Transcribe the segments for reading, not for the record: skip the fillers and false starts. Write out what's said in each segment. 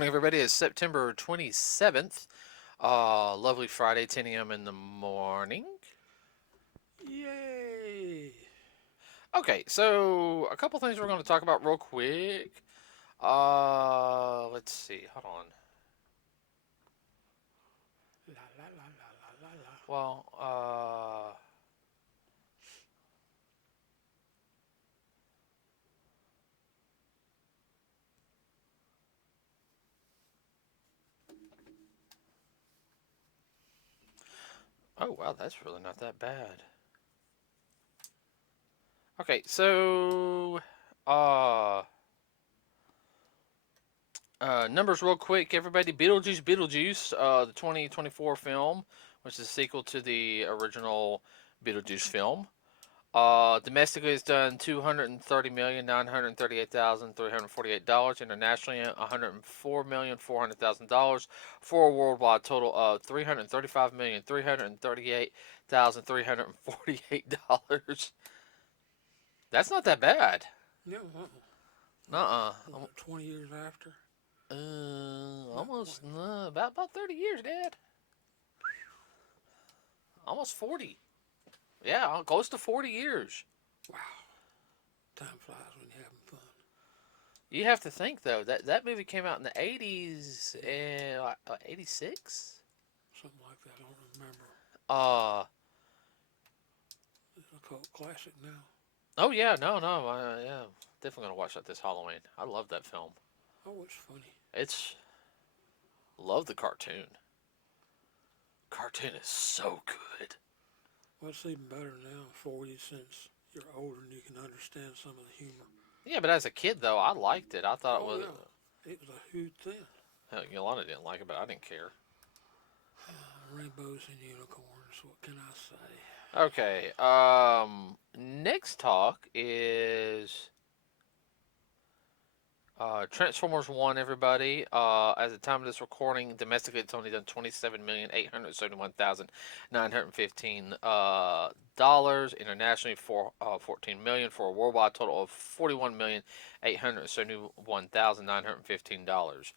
morning, everybody. It's September 27th. Lovely Friday, 10 a.m. in the morning. Yay! Okay, so a couple things we're going to talk about real quick. Let's see. Hold on. La la la la la la la. Well, oh wow, that's really not that bad. Okay, so uh, numbers real quick, everybody. Beetlejuice, the 2024 film, which is a sequel to the original Beetlejuice film. Domestically, it's done $230,938,348. Internationally, $104,400,000 for a worldwide total of $335,338,348. That's not that bad. No, Uh-uh. 20 years after. Not Almost quite. about 30 years, Dad. Almost 40. Yeah, close to 40 years. Wow. Time flies when you're having fun. You have to think though that movie came out in the 80s Yeah, and 86. something like that. I don't remember. Uh It's a cult classic now. oh yeah, no, yeah, definitely gonna watch that this Halloween. I love that film. Oh, it's funny. It's love the cartoon. Cartoon is so good. Well, it's even better now for you since you're older and you can understand some of the humor. Yeah, but as a kid though, I liked it. I thought it Oh, was. yeah. It was a huge thing. Hell, Yolanda didn't like it, but I didn't care. Rainbows and unicorns. What can I say? Okay. Next talk is Transformers 1, everybody. At the time of this recording, domestically, it's only done $27,871,915 dollars. Internationally, for $14 million for a worldwide total of $41,871,915.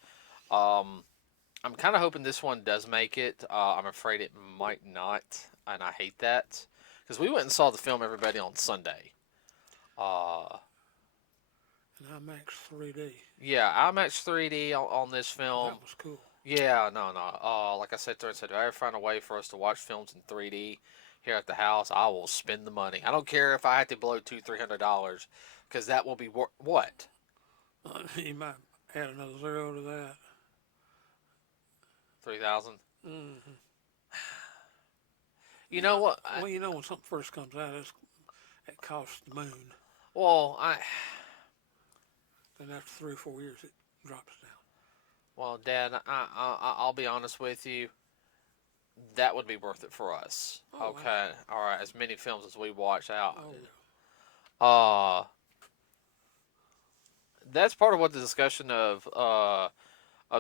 I'm kind of hoping this one does make it. I'm afraid it might not, and I hate that because we went and saw the film, everybody, on Sunday. Uh, And IMAX 3D. Yeah, IMAX 3D on this film. That was cool. Yeah, no. Like I said there and said, if I ever find a way for us to watch films in 3D here at the house, I will spend the money. I don't care if I have to blow $200-300, because that will be what You might add another zero to that. 3,000. Mm-hmm. You know what? Well, you know when something first comes out, it costs the moon. Well, I Then after 3 or 4 years, it drops down. well, Dad, I'll be honest with you. That would be worth it for us. Oh, Okay, all right. As many films as we watch out. oh yeah. Uh, that's part of what the discussion of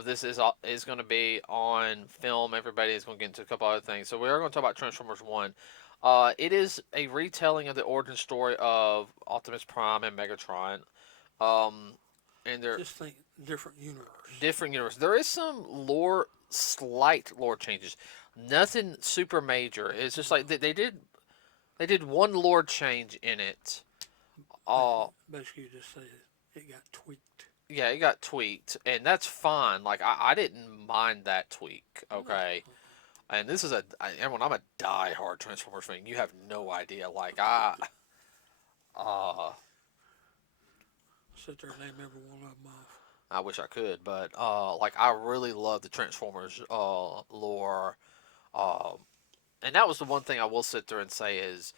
this is going to be on film. Everybody is going to get into a couple other things. So we are going to talk about Transformers 1. It is a retelling of the origin story of Optimus Prime and Megatron. Um, and they're Just think different universe. different universe. There is some slight lore changes. Nothing super major. It's just like they did one lore change in it. Uh, Basically, you just say it got tweaked. yeah, it got tweaked, and that's fine. Like I didn't mind that tweak. No. Okay, and this is everyone. I'm a die-hard Transformers fan. You have no idea. Like uh, Sit there and name every one of them off. I wish I could, but like I really love the Transformers lore. Um, and that was the one thing I will sit there and say is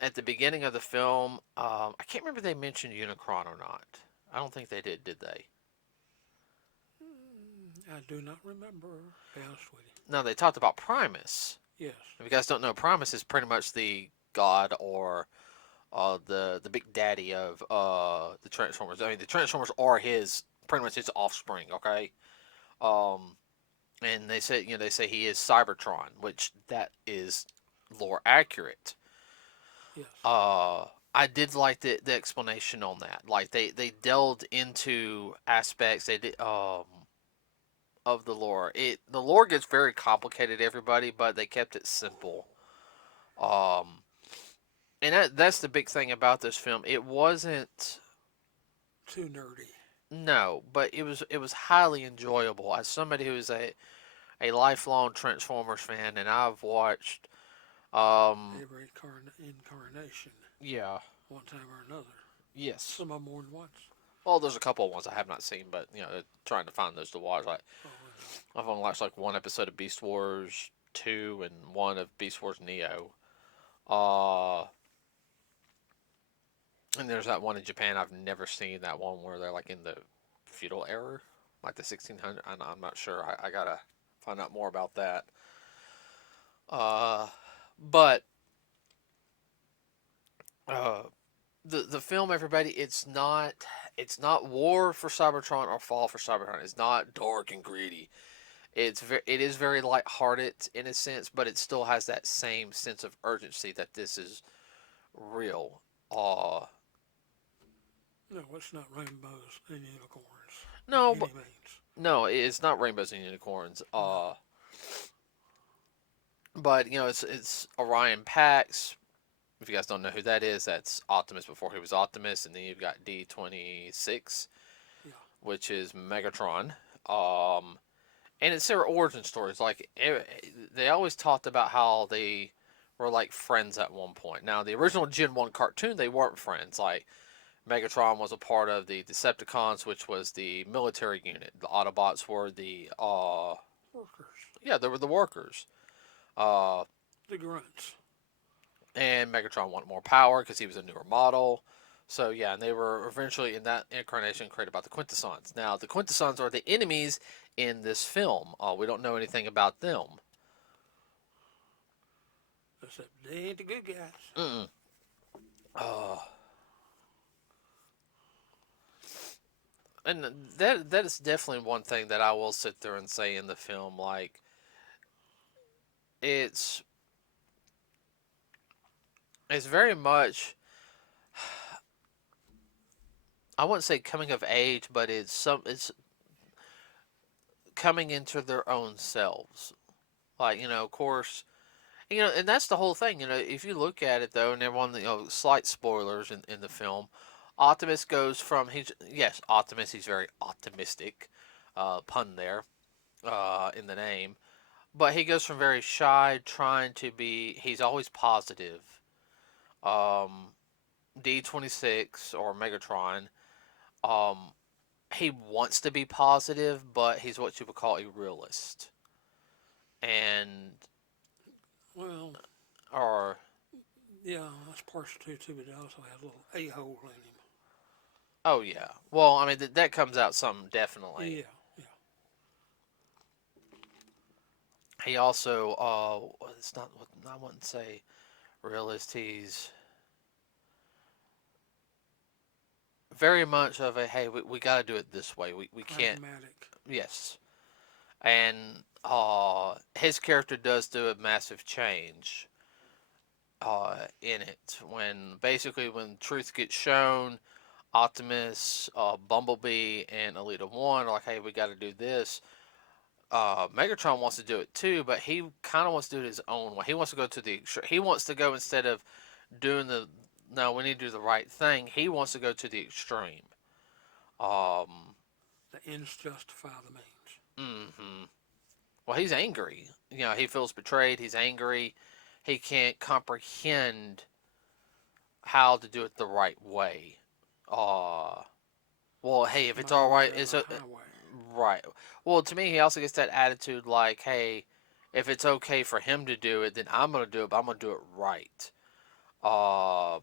at the beginning of the film. I can't remember if they mentioned Unicron or not. I don't think they did they? I do not remember. Be honest with No, they talked about Primus. you. Yes. If you guys don't know, Primus is pretty much the god or the big daddy of the Transformers. I mean, the Transformers are his pretty much his offspring. Okay, um, and they say he is Cybertron, which that is lore accurate. Yes. Uh, I did like the explanation on that. Like they delved into aspects. They did. of the lore. The lore gets very complicated, everybody, but they kept it simple. Um, and that's the big thing about this film. It wasn't Too nerdy. no, but it was highly enjoyable. As somebody who is a lifelong Transformers fan, and I've watched Every incarnation, yeah, one time or another. yes. Some of them more than once. Well, there's a couple of ones I have not seen, but trying to find those to watch. Like Oh, well, I've only watched like one episode of Beast Wars 2 and one of Beast Wars Neo. Uh, and there's that one in Japan I've never seen. That one where they're like in the feudal era, like the 1600. I'm not sure. I gotta find out more about that. Uh, but uh, the film, everybody, it's not War for Cybertron or Fall for Cybertron. It's not dark and gritty. It is very lighthearted in a sense, but it still has that same sense of urgency that this is real. no, it's not rainbows and unicorns by No, any but means. no, it's not rainbows and unicorns. No. But it's Orion Pax. If you guys don't know who that is, that's Optimus before he was Optimus, and then you've got D26, Yeah. which is Megatron. And it's their origin stories. Like they always talked about how they were like friends at one point. Now, the original Gen 1 cartoon, they weren't friends. Like Megatron was a part of the Decepticons, which was the military unit. The Autobots were the Workers. yeah, they were the workers. Uh, The grunts. and Megatron wanted more power because he was a newer model. So yeah, and they were eventually in that incarnation created by the Quintessons. Now the Quintessons are the enemies in this film. We don't know anything about them. Except they ain't the good guys. Mm-mm. Uh, and that is definitely one thing that I will sit there and say in the film. Like it's it's very much, I wouldn't say coming of age, but it's coming into their own selves. Like of course, and that's the whole thing. If you look at it though, and everyone, slight spoilers in the film, Optimus goes from Optimus. He's very optimistic, pun there, in the name. But he goes from very shy, trying to be. He's always positive. Um, D26 or Megatron. Um, he wants to be positive, but he's what you would call a realist. And Well, or yeah, that's partial too, but it also has a little a-hole in him. oh yeah. Well, I mean that comes out some definitely. Yeah, yeah. He also it's not, I wouldn't say realist. He's very much of a, hey, we got to do it this way. We can't. Pragmatic. Yes. And his character does do a massive change in it when basically when truth gets shown, Optimus, Bumblebee, and Elita One are like, hey, we got to do this. Megatron wants to do it too, but he kind of wants to do it his own way. He wants to go to the he wants to go, instead of doing the no, we need to do the right thing. He wants to go to the extreme. Um, The ends justify the means. mm-hmm. Well, he's angry. He feels betrayed. He's angry. He can't comprehend how to do it the right way. Uh, well, hey, if it's My all way right, or it's the highway. right. Well, to me, he also gets that attitude like, hey, if it's okay for him to do it, then I'm gonna do it, but I'm gonna do it right. Uh,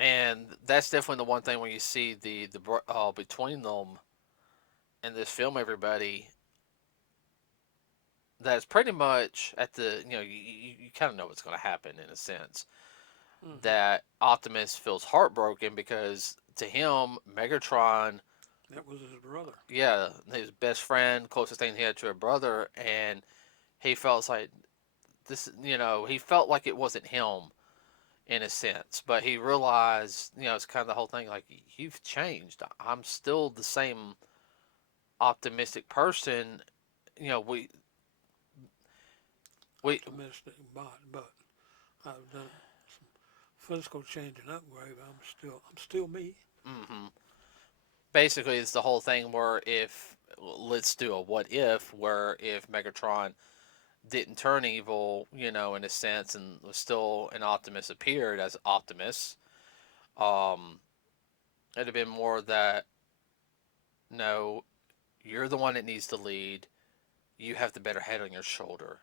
and that's definitely the one thing when you see the between them in this film, everybody. That's pretty much at the you kind of know what's going to happen in a sense. Mm-hmm. That Optimus feels heartbroken because to him, Megatron, That was his brother. yeah, his best friend, closest thing he had to a brother, and he felt like this. He felt like it wasn't him in a sense, but he realized, it's kind of the whole thing. Like, you've changed. I'm still the same optimistic person, you know, we Optimistic bot, but I've done some physical change and upgrade. I'm still me. hmm basically it's the whole thing where if let's do a what if where if Megatron didn't turn evil, you know, in a sense, and was still an Optimus appeared as Optimus, um, it'd have been more that no, you're the one that needs to lead. You have the better head on your shoulder.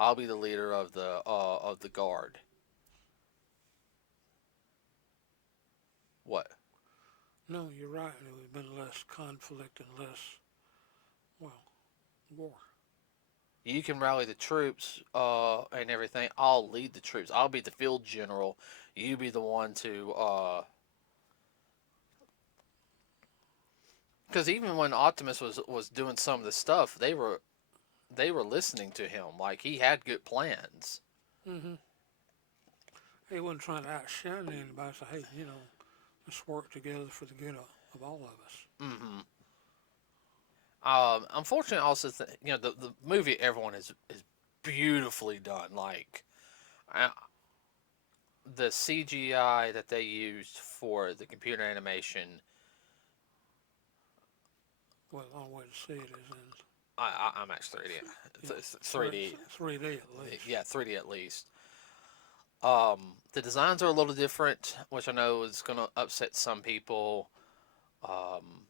I'll be the leader of the guard. What? No, you're right. There would have been less conflict and less, well, war. You can rally the troops and everything. I'll lead the troops. I'll be the field general. You be the one to because even when Optimus was doing some of the stuff, they were listening to him. Like he had good plans. Mm-hmm. He wasn't trying to outshine anybody. So hey, let's work together for the good of all of us. Mm-hmm. Unfortunately, also the movie everyone is beautifully done. Like uh, the CGI that they used for the computer animation, Well, the only way to see it is in I'm actually 3D. you know, It's 3D. 3D at least. Yeah, 3D at least. The designs are a little different, which I know is going to upset some people. Um,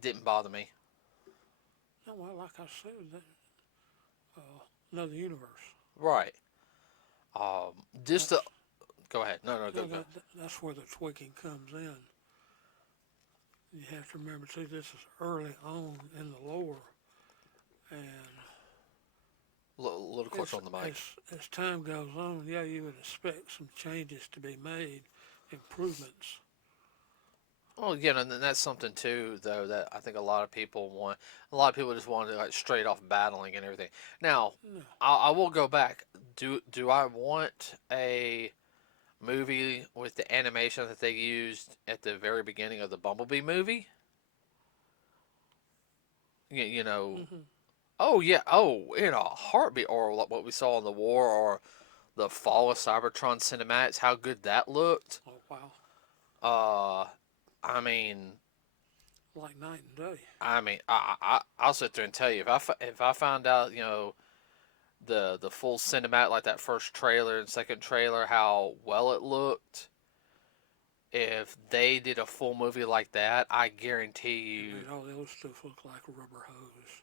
didn't bother me. No, well, like I said, another universe. Right. Just to That's go ahead. No, no, go. that's where the tweaking comes in. You have to remember too. This is early on in the lore, and Little closer on the mic. as time goes on, yeah, you would expect some changes to be made, improvements. Well, again, and that's something too, though, that I think a lot of people want. A lot of people just want to like straight off battling and everything. Now, No, I will go back. Do I want a movie with the animation that they used at the very beginning of the Bumblebee movie? You know, hmm oh yeah, oh in a heartbeat, or like what we saw in the war, or the Fall of Cybertron cinematics. How good that looked. oh wow, Uh, I mean, like night and day. I'll sit there and tell you if I found out the full cinematic like that first trailer and second trailer how well it looked. If they did a full movie like that, I guarantee It you, made all the other stuff look like a rubber hose.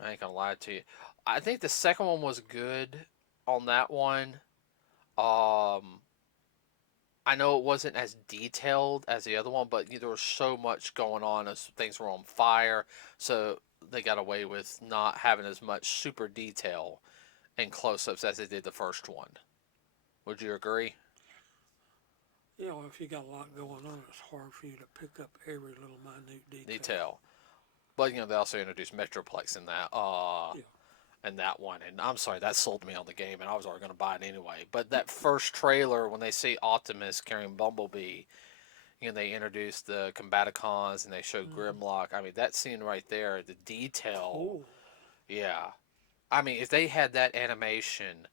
I ain't gonna lie to you. I think the second one was good on that one. Um, I know it wasn't as detailed as the other one, but there was so much going on as things were on fire, so they got away with not having as much super detail and close-ups as they did the first one. Would you agree? If you got a lot going on, it's hard for you to pick up every little minute detail. Detail, but they also introduced Metroplex in that Yeah. and that one, and I'm sorry that sold me on the game, and I was already going to buy it anyway. But that first trailer when they see Optimus carrying Bumblebee, they introduced the Combaticons and they showed Mm-hmm. Grimlock. I mean, that scene right there, the detail, Cool. yeah. I mean, if they had that animation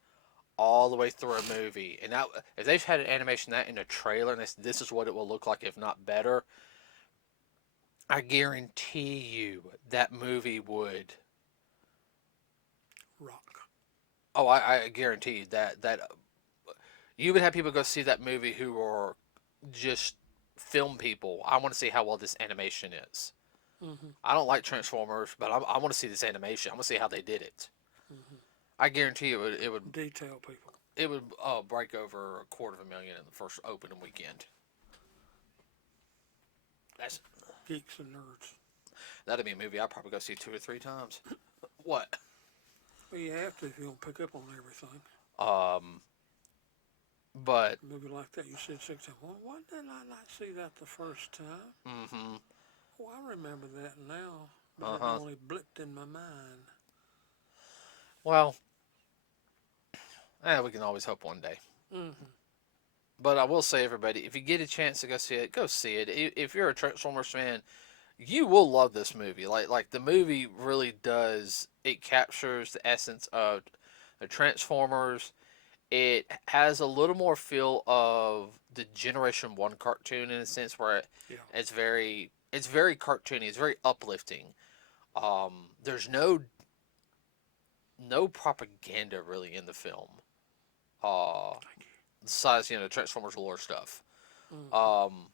all the way through a movie, and that, if they've had an animation that in a trailer, and this is what it will look like, if not better, I guarantee you that movie would. Rock. Oh, I guarantee you that you would have people go see that movie who are just film people. I want to see how well this animation is. Mm-hmm. I don't like Transformers, but I want to see this animation. I want to see how they did it. Mm-hmm. I guarantee you Detail people. it would break over $250,000 in the first opening weekend. That's Geeks and nerds. that'd be a movie I'd probably go see 2 or 3 times. What? Well, you have to if you don't pick up on everything. Um, but A movie like that, you said 6 times. Well, why did I not see that the first time? mm-hmm. Oh, I remember that now, but Uh it huh. only blipped in my mind. Well, we can always hope one day. Mm-hmm. But I will say, everybody, if you get a chance to go see it, go see it. If you're a Transformers fan, you will love this movie. Like the movie really does. It captures the essence of the Transformers. It has a little more feel of the Generation One cartoon in a sense, where Yeah. it's very cartoony. It's very uplifting. There's no propaganda really in the film. Uh, besides Transformers lore stuff. Mm-hmm. Um,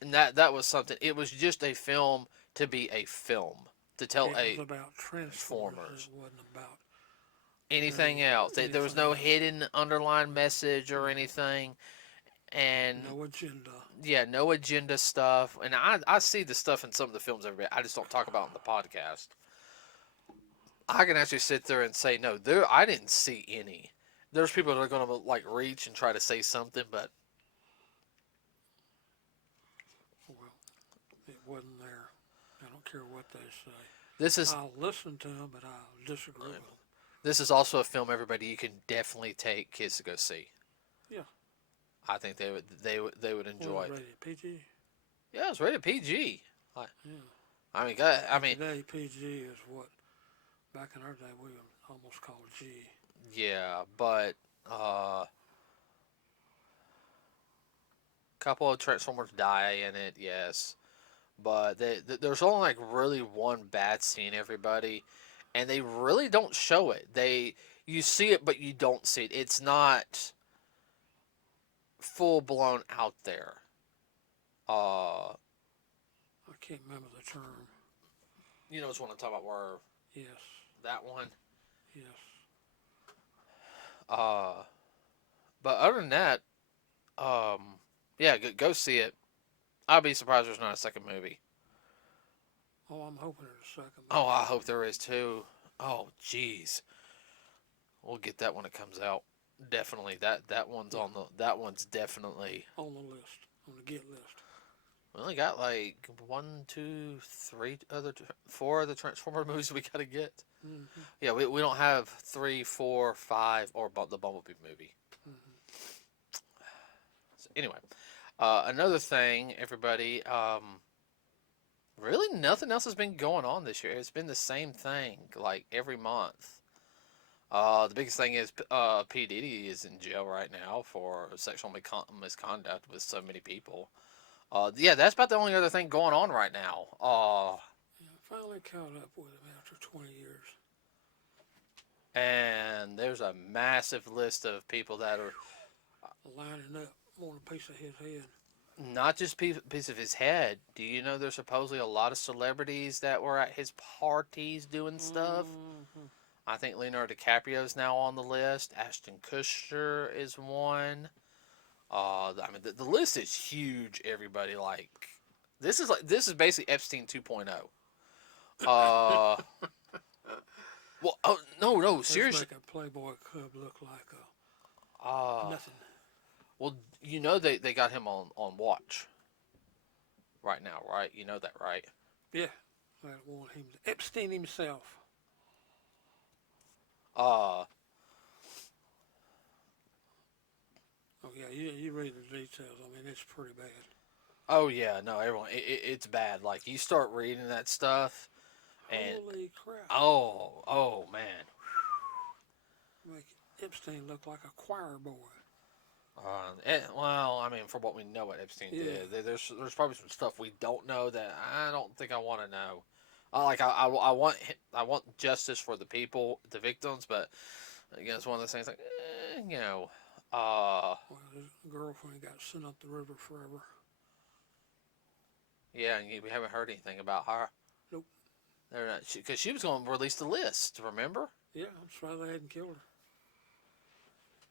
and that was something. It was just a film to be a film to tell It was a about Transformers. Transformers. It wasn't about Anything else. There was anything no else. hidden underlying message or No, anything. And no agenda. yeah, no agenda stuff. And I see the stuff in some of the films every day. I just don't talk about it in the podcast. I can actually sit there and say no. I didn't see any. There's people that are gonna like reach and try to say something, but Well, it wasn't there. I don't care what they say. this is I'll listen to them, but I'll disagree with them. this is also a film, everybody, you can definitely take kids to go see. Yeah. I think they would enjoy Was it it. rated PG? Yeah, it's rated PG. Yeah. I mean, God, I mean, Today, PG is what back in our day we would almost call G. yeah, but couple of Transformers die in it, yes, but there's only like really one bad scene, everybody, and they really don't show it. You see it, but you don't see it. It's not full blown out there. Uh, I can't remember the term. it's what I'm talking about. Where Yes. that one. Yes. Uh, but other than that, yeah, go see it. I'd be surprised there's not a second movie. Oh, I'm hoping there's a second. Oh, I hope there is too. Oh, jeez, we'll get that when it comes out. Definitely, that one's definitely. On the list, on the get list. We only got like one, two, three four other Transformer movies we gotta get. Mm-hmm. Yeah, we don't have 3, 4, 5, or the Bumblebee movie. Mm-hmm. So anyway, another thing, everybody. Really, nothing else has been going on this year. It's been the same thing, like every month. The biggest thing is P Diddy is in jail right now for sexual misconduct with so many people. Yeah, that's about the only other thing going on right now. Yeah, finally caught up with him after 20 years. And there's a massive list of people that are Lining up, want a piece of his head. not just piece of his head. Do you know there's supposedly a lot of celebrities that were at his parties doing stuff? Mm-hmm. I think Leonardo DiCaprio's now on the list. Ashton Kutcher is one. I mean, the list is huge. Everybody this is basically Epstein 2.0. Uh, well, oh no, Let's seriously. make a Playboy Club look like Uh, nothing. well, they got him on watch right now, right? You know that, right? Yeah, I want him to Epstein himself. Uh, Oh yeah, you read the details. I mean, it's pretty bad. oh yeah, no, everyone, it's bad. Like you start reading that stuff, and Holy crap! oh man. Make Epstein look like a choir boy. Well, I mean, from what we know what Epstein did, there's probably some stuff we don't know that I don't think I want to know. I want justice for the people, the victims, but again, it's one of those things like, Well, his girlfriend got sent up the river forever. yeah, and we haven't heard anything about her. Nope. They're not because she was going to release the list. Remember? Yeah, I'm surprised they hadn't killed her.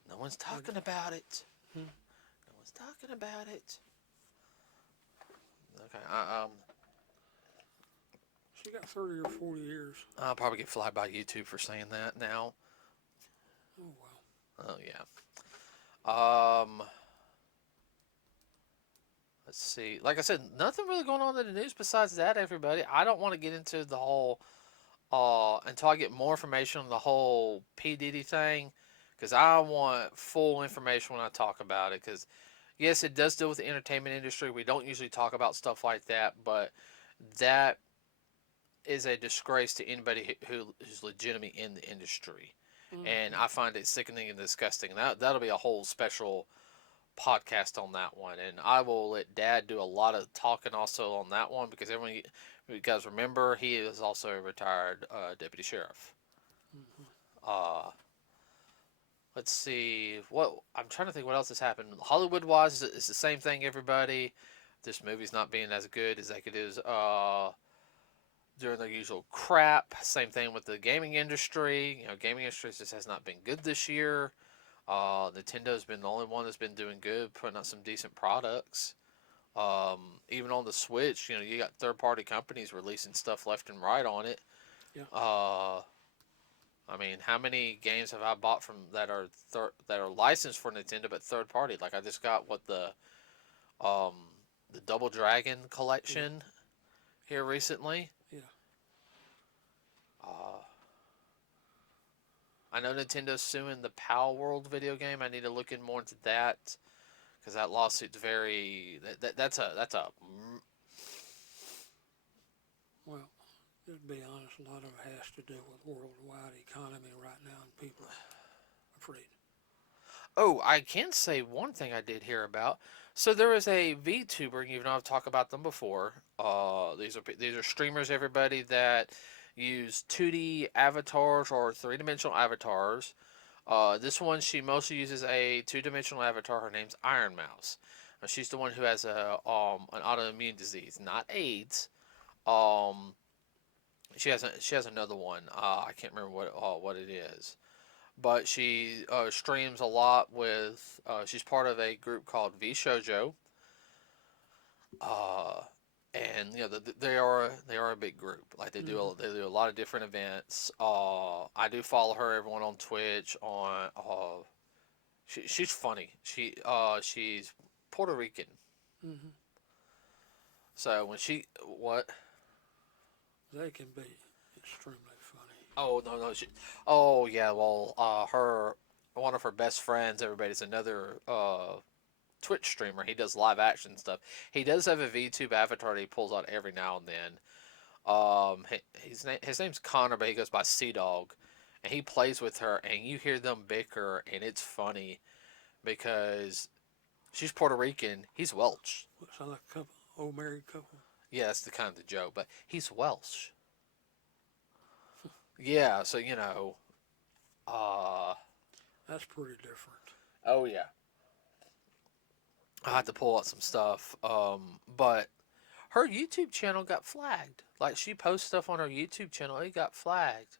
No one's talking about it. Hmm. No one's talking about it. Okay, She got 30 or 40 years. I'll probably get flagged by YouTube for saying that now. Oh well. Oh yeah. Let's see. Like I said, nothing really going on in the news besides that. Everybody, I don't want to get into the whole until I get more information on the whole P Diddy thing, because I want full information when I talk about it. Because yes, it does deal with the entertainment industry. We don't usually talk about stuff like that, but that is a disgrace to anybody who's legitimate in the industry. And Mm-hmm. I find it sickening and disgusting. That'll be a whole special podcast on that one, and I will let Dad do a lot of talking also on that one because everyone, you guys remember, he is also a retired deputy sheriff. Mm-hmm. Uh, let's see what I'm trying to think. What else has happened Hollywood wise? It's the same thing. Everybody, this movie's not being as good as they could is during their usual crap. Same thing with the gaming industry. Gaming industry just has not been good this year. Nintendo's been the only one that's been doing good, putting out some decent products. Even on the Switch, you got third-party companies releasing stuff left and right on it. Yeah. I mean, how many games have I bought from that are licensed for Nintendo but third-party? Like I just got um the Double Dragon Yeah. collection here recently. Yeah. Uh, I know Nintendo's suing the Pal World video game. I need to look in more into that because that lawsuit's that's a Well, just be honest, a lot of it has to do with worldwide economy right now, and people are afraid. Oh, I can say one thing I did hear about. So there is a VTuber, you know I've talked about them before. These are streamers, everybody that use 2D avatars or three-dimensional avatars. This one she mostly uses a two-dimensional avatar. Her name's Iron Mouse. She's the one who has an autoimmune disease, not AIDS. Um, she has another one. I can't remember what it is, but she streams a lot with. She's part of a group called V Shoujo, uh, and they are a big group. Like Mm-hmm. they do a lot of different events. I do follow her. Everyone on Twitch on. She's funny. She's Puerto Rican. Mm-hmm. So when she what? They can be extremely funny. Oh no. Oh yeah. Well, her one of her best friends. Everybody's another Twitch streamer. He does live action stuff. He does have a VTube avatar that he pulls out every now and then. His name's Connor, but he goes by Sea Dog, and he plays with her, and you hear them bicker, and it's funny because she's Puerto Rican, he's Welsh. What sound like a couple, old married couple? Yeah, that's the kind of the joke, but he's Welsh. Yeah, so uh, That's pretty different. oh yeah, I had to pull out some stuff. But her YouTube channel got flagged. Like she posts stuff on her YouTube channel, it got flagged.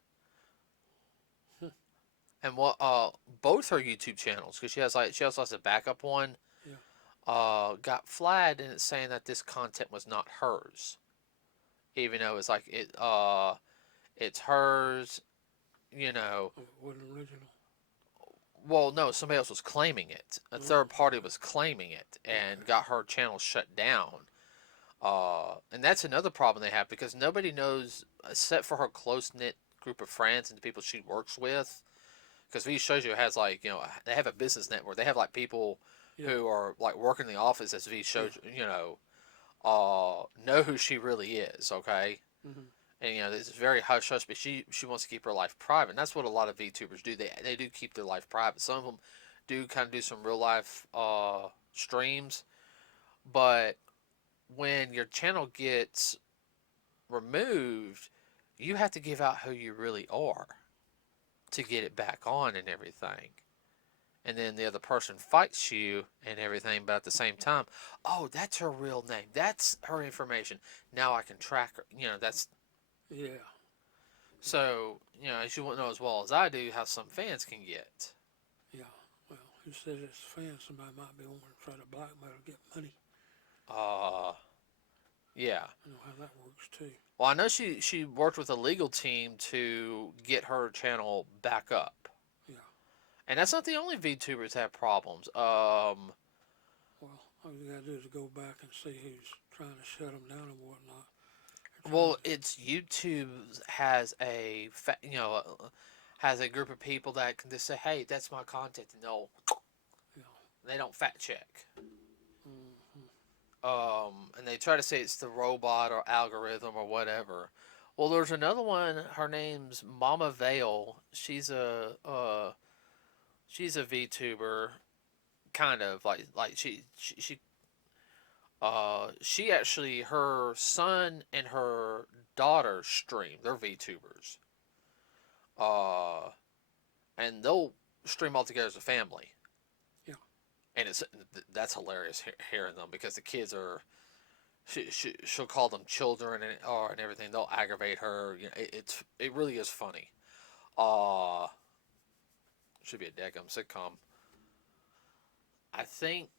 And what both her YouTube channels, because she also has a backup one, Yeah. got flagged, and it's saying that this content was not hers, even though it's hers. You know, Oh, it wasn't original. well, no, somebody else was claiming it. A Oh, third party was claiming it and okay. got her channel shut down. And that's another problem they have because nobody knows, except for her close knit group of friends and the people she works with. Because V Shoujo has they have a business network. They have like people Yeah. who are like working in the office as V Yeah. Shoujo, know who she really is. Okay, Mm-hmm. and it's very hush hush, but she wants to keep her life private. And that's what a lot of VTubers do. They do keep their life private. Some of them do kind of do some real life streams, but when your channel gets removed, you have to give out who you really are to get it back on and everything. And then the other person fights you and everything, but at the same time, oh, that's her real name. That's her information. Now I can track her. That's Yeah. so, as you know as well as I do, how some fans can get. Yeah. Well, who says it's fans? Somebody might be wanting to try to blackmail to get money. Uh, yeah. I know how that works too. Well, I know she worked with a legal team to get her channel back up. Yeah. And that's not the only VTubers have problems. Well, all you gotta do is go back and see who's trying to shut them down and whatnot. Well, it's YouTube has a has a group of people that can just say, "Hey, that's my content," and Yeah. they don't fact check. Mm-hmm. And they try to say it's the robot or algorithm or whatever. Well, there's another one. Her name's Mama Vale. She's a VTuber, kind of like she actually, her son and her daughter stream. They're VTubers. Uh, and they'll stream all together as a family. Yeah. And that's hilarious hearing them because the kids are she'll call them children and everything. They'll aggravate her. You know, it really is funny. Uh should be a deckham sitcom. I think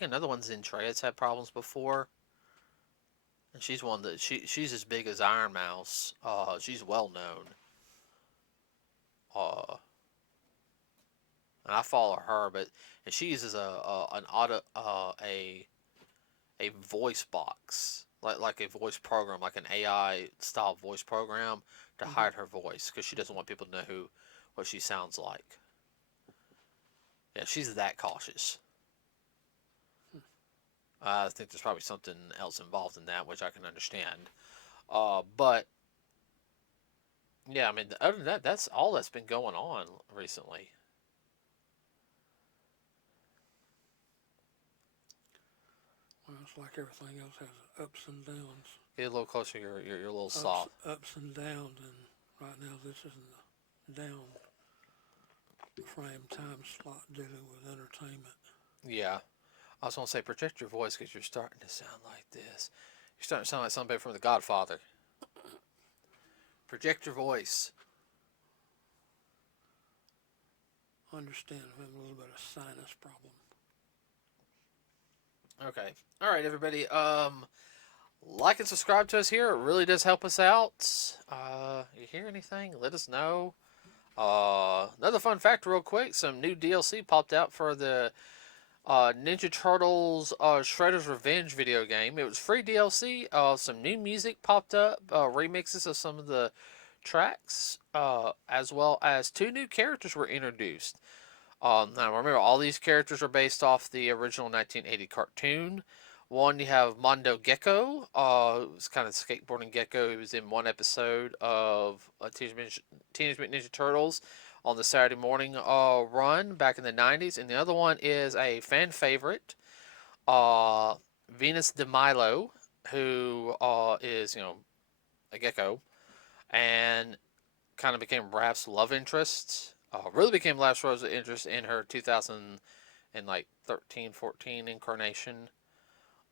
another one's in Trey's had problems before. And she's one that she's as big as Iron Mouse. She's well known. Uh, and I follow her, but and she uses a voice box, like a voice program, like an AI style voice program to Mm-hmm. hide her voice because she doesn't want people to know what she sounds like. Yeah, she's that cautious. I think there's probably something else involved in that, which I can understand. But yeah, I mean, other than that, that's all that's been going on recently. Well, it's like everything else has ups and downs. Get a little closer. You're a little Ups, soft. ups and downs, and right now this is in the down frame time slot dealing with entertainment. Yeah, I was gonna say protect your voice because you're starting to sound like this. You're starting to sound like somebody from The Godfather. Project your voice. Understand I'm having a little bit of sinus problem. Okay. All right, everybody. Like and subscribe to us here. It really does help us out. You hear anything? Let us know. Another fun fact, real quick. Some new DLC popped out for the Ninja Turtles Shredders Revenge video game. It was free DLC. Some new music popped up. Remixes of some of the tracks. As well as two new characters were introduced. Now remember, all these characters are based off the original 1980 cartoon. One, you have Mondo Gecko. It's kind of skateboarding gecko. He was in one episode of Teenage Mutant Ninja Turtles on the Saturday morning run back in the 90s. And the other one is a fan favorite, uh, Venus de Milo, who is, a gecko. And kind of became Raph's love interest. Really became Raph's interest in her 2000 and like 13, 14 incarnation.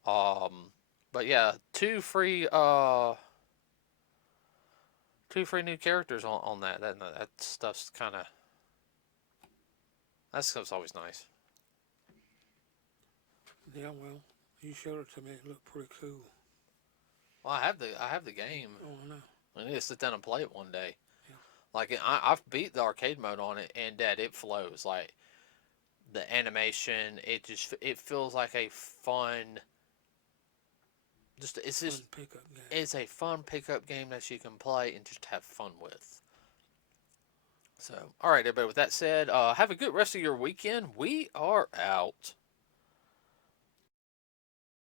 But yeah, two free new characters on that. That stuff's kind of that stuff's always nice. Yeah, well, you showed it to me. It looked pretty cool. Well, I have the game. Oh, I know. I need to sit down and play it one day. Yeah. Like I've beat the arcade mode on it, and Dad, it flows. Like the animation, it feels like a fun. Fun pickup game. It's a fun pickup game that you can play and just have fun with. So, all right, everybody. With that said, have a good rest of your weekend. We are out.